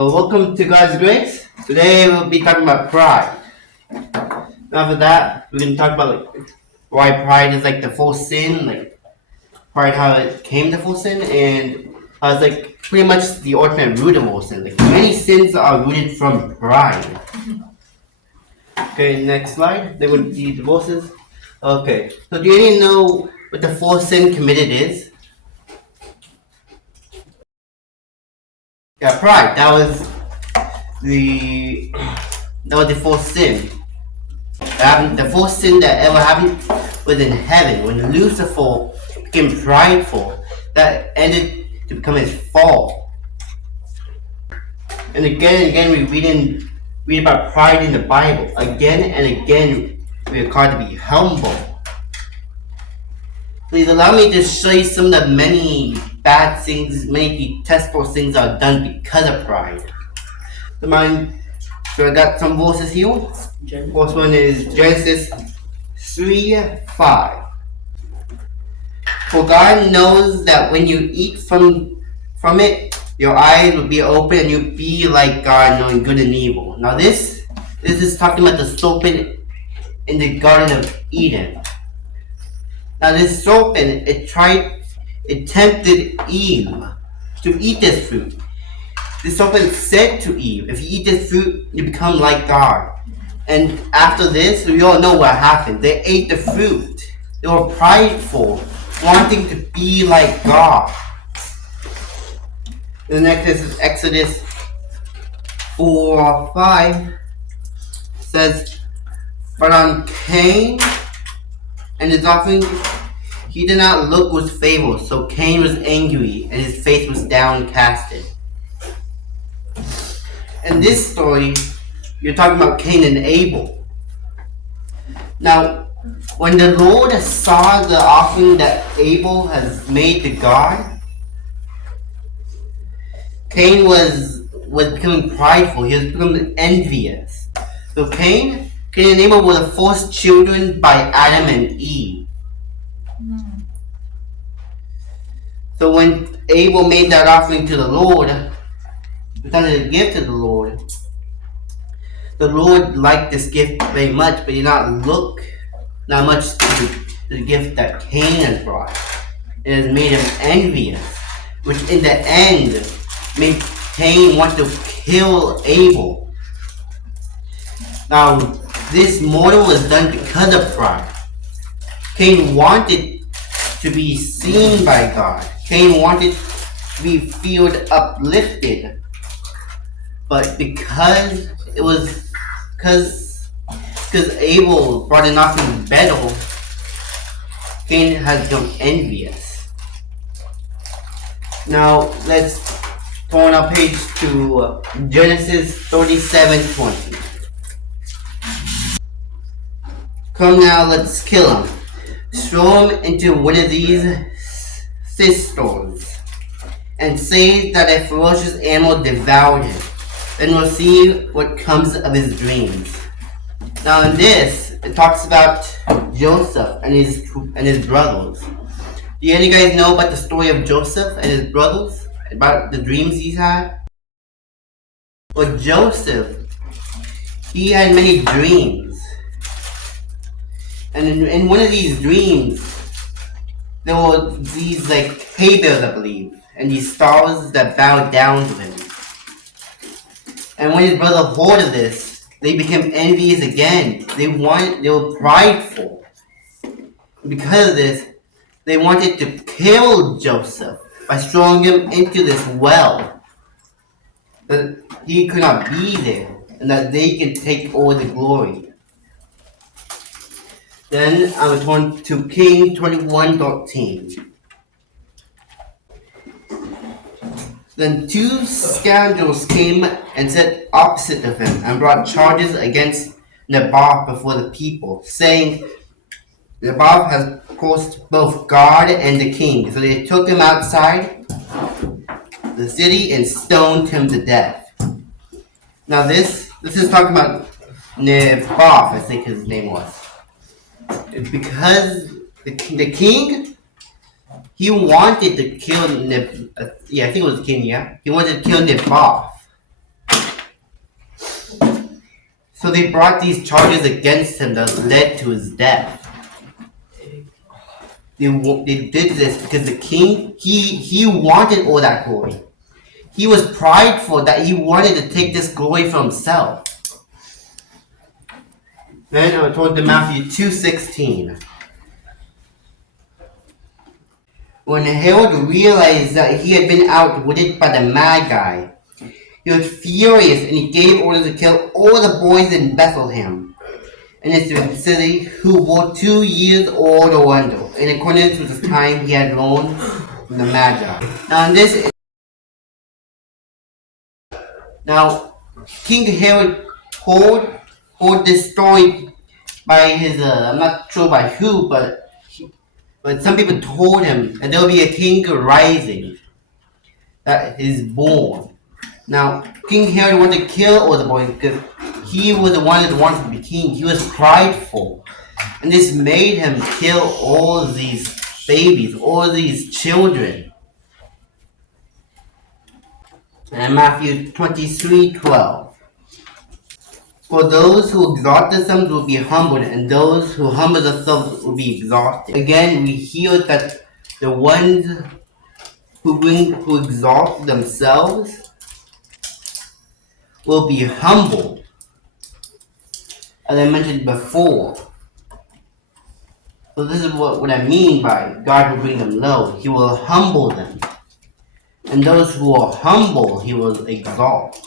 Welcome to God's Grace. Today we'll be talking about pride. After that, we're gonna talk about why pride is like the full sin, like pride how it came to full sin, and how it's like pretty much the ultimate root of all sin. Like many sins are rooted from pride. Okay, next slide. They would be divorces. Okay, so do you even know what the full sin committed is? Yeah, pride. The that was the full sin. The first sin that ever happened was in heaven when Lucifer became prideful. That ended to become his fall. And again, read about pride in the Bible. Again and again, we are called to be humble. Please allow me to show you some of the many bad things, many detestable things that are done because of pride. So I got some verses here. First one is Genesis 3:5. For God knows that when you eat from it, your eyes will be open and you'll be like God, knowing good and evil. Now this is talking about the serpent in the Garden of Eden. Now this serpent, it tempted Eve to eat this fruit. The serpent said to Eve, if you eat this fruit, you become like God. And after this, we all know what happened. They ate the fruit. They were prideful, wanting to be like God. The next is Exodus 4:5 says, but on Cain and his offering, he did not look with favor, so Cain was angry and his face was downcasted. In this story, you're talking about Cain and Abel. Now, when the Lord saw the offering that Abel has made to God, Cain was becoming prideful. He was becoming envious. So Cain and Abel were the first children by Adam and Eve. So when Abel made that offering to the Lord, presented a gift to the Lord liked this gift very much, but did not look not much to the gift that Cain has brought. It has made him envious, which in the end made Cain want to kill Abel. Now, this murder was done because of pride. Cain wanted to be seen by God. Cain wanted to be feel uplifted. But because Abel brought an offering better, Cain has become envious. Now let's turn our page to Genesis 37:20. Come now, let's kill him. Throw him into one of these cisterns, and say that a ferocious animal devoured him. Then we'll see what comes of his dreams. Now in this, it talks about Joseph and his brothers. Do you guys know about the story of Joseph and his brothers? About the dreams he's had? Well, Joseph, he had many dreams. And in one of these dreams, there were these like hay bales, I believe, and these stars that bowed down to him. And when his brother heard of this, they became envious again. They were prideful. Because of this, they wanted to kill Joseph by throwing him into this well. That he could not be there, and that they can take all the glory. Then I will turn to King 21:13. Then two scoundrels came and sat opposite of him and brought charges against Naboth before the people, saying, Naboth has cursed both God and the king. So they took him outside the city and stoned him to death. Now this is talking about Naboth, I think his name was. Because the king, he wanted to kill I think it was the king, yeah? He wanted to kill Naboth. So they brought these charges against him that led to his death. They did this because the king, he wanted all that glory. He was prideful that he wanted to take this glory for himself. Then I told to Matthew 2:16. When Herod realized that he had been outwitted by the Magi, he was furious and he gave orders to kill all the boys in Bethlehem and its city who were 2 years old or under, in accordance with the time he had learned from the Magi. Now, King Herod heard this story by his, I'm not sure by who, but some people told him that there will be a king rising that is born. Now, King Herod wanted to kill all the boys because he was the one that wanted to be king. He was prideful. And this made him kill all these babies, all these children. And Matthew 23:12. For those who exalt themselves will be humbled, and those who humble themselves will be exalted. Again, we hear that the ones who exalt themselves will be humbled, as I mentioned before. So this is what I mean by God will bring them low. He will humble them. And those who are humble, he will exalt.